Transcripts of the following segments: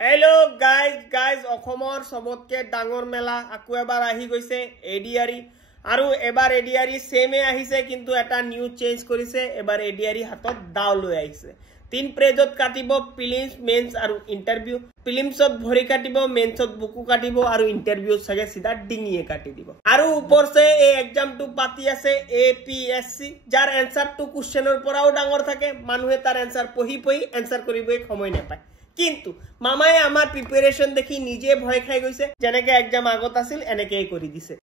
hello guys অসমৰ সবতকে ডাঙৰ মেলা আকু এবাৰ আহি গৈছে এডিআৰি আৰু এবাৰ এডিআৰি সেমে আহিছে কিন্তু এটা নিউ চেঞ্জ কৰিছে এবাৰ এডিআৰি হাতত দাও লৈ আহিছে তিন প্ৰেজত কাটিব প্ৰিলিমছ মেন্স আৰু ইন্টাৰভিউ প্ৰিলিমছত ভৰি কাটিব মেন্সত বুকু কাটিব আৰু ইন্টাৰভিউ সগে সিধা ডিঙিয়ে কাটি দিব আৰু ওপৰ সে এই এক্সামটো পাতি আছে এপিএসসি যাৰ এনসাৰটো কোশ্চেনৰ পৰাও ডাঙৰ থাকে মানুহে তাৰ এনসাৰ পঢ়ি এনসাৰ কৰিবই সময় নাপায় কিন্তু মামায়ে আমার প্রিপারেশন দেখি নিজে ভয় খাই গৈছে জেনেকে এক্সাম আগত আছিল এনেকেই কৰি দিছে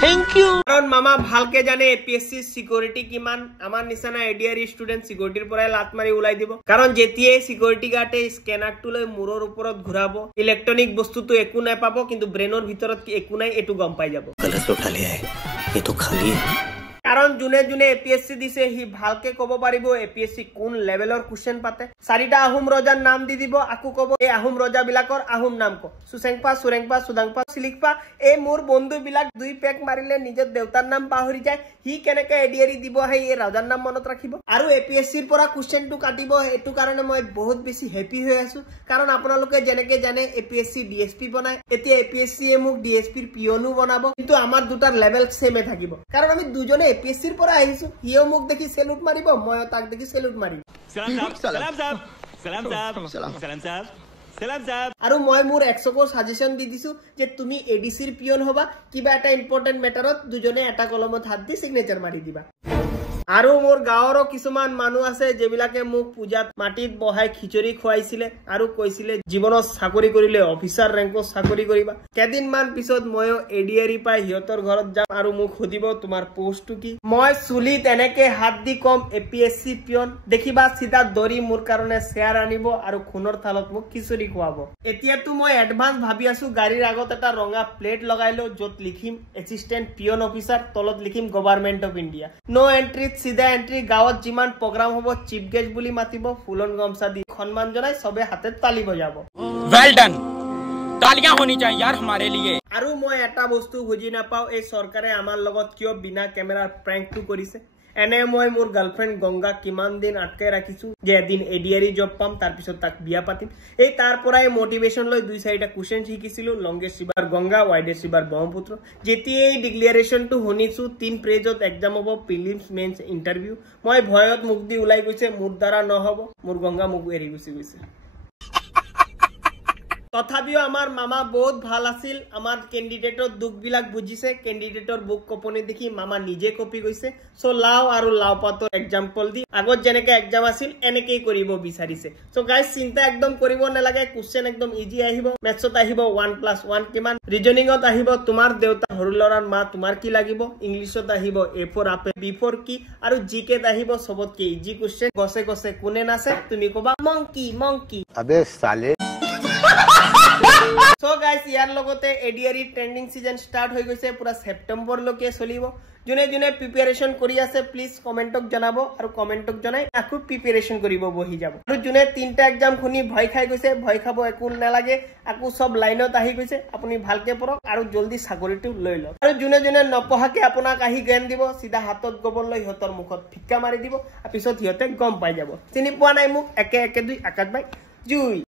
থ্যাংক ইউ কাৰণ মামা ভালকে জানে এপিএসসি সিকিউৰিটি কিমান আমাৰ নিছানা এডিআৰি স্টুডেন্ট সিকিউৰিটিৰ পৰাই লাত মাৰি উলাই দিব কাৰণ যেতিয়ে সিকিউৰিটি গাৰ্ডে স্ক্যানাৰটো লৈ মুৰৰ ওপৰত ঘুৰাব ইলেক্ট্ৰনিক বস্তুটো একো নাই পাব কিন্তু ব্ৰেনৰ ভিতৰত কি একো নাই এটো গম পাই যাব গলত উঠা লিয়া এ তো খালি কাৰণ জুনে জুনে এপিএসসি দিছে হি ভালকে কব পাৰিব এপিএসসি কোন লেভেলৰ কোশ্চেন পাতে চাৰিটা আহোম ৰজাৰ নাম দি দিব আকু কব এই আহোম ৰজা বিলাকৰ আহোম নাম ক সুসেংপা সুৰেংপা সুদাংপা সিলিকপা এই মোৰ বন্ধু বিলাক দুই পেক মাৰিলে নিজৰ দেউতাৰ নাম পাহৰি যায় হি কেনেকে এডিআৰি দিব হে এই ৰজাৰ নাম মনত ৰাখিব আৰু এপিএসসিৰ পৰা কোশ্চেনটো কাটিব এটো কাৰণে মই বহুত বেছি হেপি হৈ আছো কাৰণ আপোনালোকে জেনেকে জানে এপিএসসি ডিএসপি বনায় এতিয়া এপিএসসি মোক ডিএসপিৰ পিয়নো বনাব কিন্তু আমাৰ দুটাৰ লেভেল সেমে থাকিব কাৰণ আমি দুজনে এপিএসসিৰ পৰা আহিছো হিও মোক দেখি সেলুট মাৰিব মই তাক দেখি সেলুট মাৰিম সালাম আৰু মই মোৰ এক্সকো সাজেশন দি দিছো যে তুমি এডিসিৰ পিয়ন হবা কিবা এটা ইম্পৰ্টেন্ট মেটাৰত দুজনে এটা কলমত হাত দি সিগনেচাৰ মাৰি দিবা আৰু মোৰ গাঁৱৰ কিছুমান মানুহ আছে যেবিলাকে মোক পূজাত মাটিত বহাই খিচৰি খুৱাইছিলে আৰু কৈছিলে জীৱনত চাকৰি কৰিলে অফিচাৰ ৰেংকত চাকৰি কৰিবা কেদিনমান পিছত মই এডিআৰি পাই হিয়তৰ ঘৰত যাম আৰু মোক খুদিব তোমাৰ পোষ্টটো কি মই চুলিত এনেকে হাত দি কম এপিএসসি পিয়ন দেখিবা সিধা দৰি মোৰ কাৰণে শেয়াৰ আনিব আৰু খুনৰ থালত মোক খিচৰি খুৱাব এতিয়াতো মই এডভান্স ভাবি আছো গাড়ীৰ আগত এটা ৰঙা প্লেট লগাইলো যত লিখিম এসিস্ট্যান্ট পিয়ন অফিচাৰ তলত লিখিম government of India no entry সিধা এন্ট্ৰি গাঁৱত যিমান প্ৰগ্ৰাম হ'ব চিফ গেষ্ট বুলি মাতিব ফুলন গমছা দি সন্মান জনাই সবে হাতে তালি বজাব वेल डन तालियां होनी चाहिए यार हमारे लिए আৰু মই এটা বস্তু বুজি নাপাও এই সৰকাৰে আমাৰ লগত কিয় বিনা কেমেৰাৰ প্ৰ্যাঙ্কটো কৰিছে এনে মই মোৰ গাৰ্লফ্ৰেন্ড গংগা কিমান দিন আটকে ৰাখিছো যে এদিন এডিআৰি জব পাম তাৰ পিছত তাক বিয়া পাতিম এই তাৰ পৰাই মোটিভেশন লৈ দুই চাৰিটা কোশ্চেন শিকিছিলো longest river Ganga widest river Brahmaputra যেতিয়া এই ডিক্লেৰেশনটো শুনিছো তিন পেজত এক্সাম হ'ব প্ৰিলিমছ মেন্স ইন্টাৰভিউ মই ভয়ত মুখ দি উলাই গৈছে মোৰ দ্বাৰা নহব মোৰ গংগা মুখ এৰি গুছি গৈছে তথাপিও আমাৰ মামা বহুত ভাল আছিল আমাৰ ক্যান্ডিডেটৰ দুখ বিলাক বুজিছে ক্যান্ডিডেটৰ বুক কপনি দেখি মামা নিজে কপি গৈছে সো লাও আৰু লাও পাতৰ এক্সাম্পল দি আগত জেনেকে এক্সাম আছিল এনেকেই কৰিব বিচাৰিছে সো গাইস চিন্তা একদম কৰিব নালাগে কোশ্চেন একদম ইজি আহিব মেথছত আহিব 1+1 কিমান ৰিজনিংত আহিব তোমাৰ দেউতা হৰু লৰাৰ মা তোমাৰ কি লাগিব ইংলিশত আহিব A for apple B for কি আৰু জিকেত আহিব সবতকে ইজি কোশ্চেন গছে গছে কোনে নাছে তুমি কবা মংকি अबे साले So guys ইয়াৰ লগতে এডিআৰি ট্ৰেন্ডিং সিজন স্টাৰ্ট হৈ গৈছে পুৰা সেপ্টেম্বৰ লৈকে চলিব জুনে জুনে প্ৰিপাৰেচন কৰি আছে প্লিজ কমেন্টক জনাব আৰু কমেন্টক জনাই আকু প্ৰিপাৰেচন কৰিব বহি যাব আৰু জুনে তিনটা এক্সাম শুনি ভয় খাই গৈছে ভয় খাব একো নালাগে আকু সব লাইনত আহি গৈছে আপুনি ভালকে পঢ়ক আৰু জলদি চাকৰিটো লৈ লওক আৰু জুনে জুনে নপঢ়াকে আপোনাক আহি জ্ঞান দিব সিধা হাতত গবল লৈ হিয়তৰ মুখত ফিক্কা মাৰি দিব পিছত হিয়তে গম পাই যাব চিনি পোৱা নাই মোক একে একে দুই আকাশ বাই জুই